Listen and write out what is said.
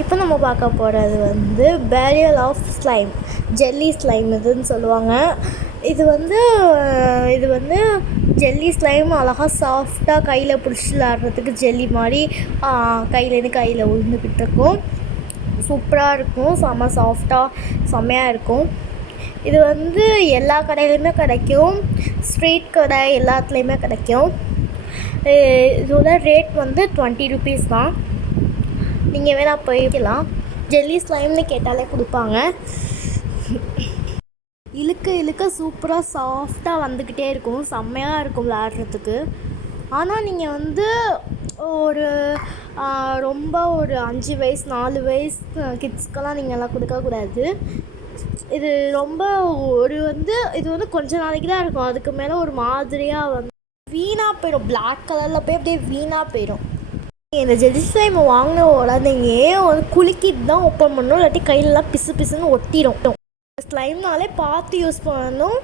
இப்போ நம்ம பார்க்க போகிறது வந்து Ferial of slime, jelly slime இதுன்னு சொல்லுவாங்க. இது வந்து ஜெல்லி ஸ்லைம் அழகாக சாஃப்டாக கையில் பிடிச்சி விளாட்றதுக்கு ஜெல்லி மாதிரி கையிலேருந்து கையில் விழுந்துக்கிட்டு இருக்கும். சூப்பராக இருக்கும், செம்ம சாஃப்டாக செம்மையாக இருக்கும். இது வந்து எல்லா கடையிலையுமே கிடைக்கும், ஸ்ட்ரீட் கடை எல்லாத்துலேயுமே கிடைக்கும். இதோட ரேட் வந்து 20 rupees தான். நீங்கள் வேணால் போய்க்கலாம். ஜெல்லி ஸ்லைம்னு கேட்டாலே கொடுப்பாங்க. இழுக்க சூப்பராக சாஃப்டாக வந்துக்கிட்டே இருக்கும், செம்மையாக இருக்கும் விளாட்றதுக்கு. ஆனால் நீங்கள் வந்து ரொம்ப ஒரு 5 வயசு 4 வயசு கிட்ஸ்க்கெல்லாம் நீங்கள் எல்லாம் கொடுக்கக்கூடாது. இது கொஞ்ச நாளைக்கு தான் இருக்கும், அதுக்கு மேலே ஒரு மாதிரியாக வந்து வீணாக போயிடும். பிளாக் கலரில் போய் அப்படியே வீணாக போயிடும். இந்த ஜெல்லி ஸ்லைம் வாங்கின உடனேயே குலுக்கிட்டு தான் ஓப்பன் பண்ணணும், இல்லாட்டி கையிலலாம் பிசுன்னு ஒட்டிடும். ஸ்லைம்னாலே பார்த்து யூஸ் பண்ணணும்.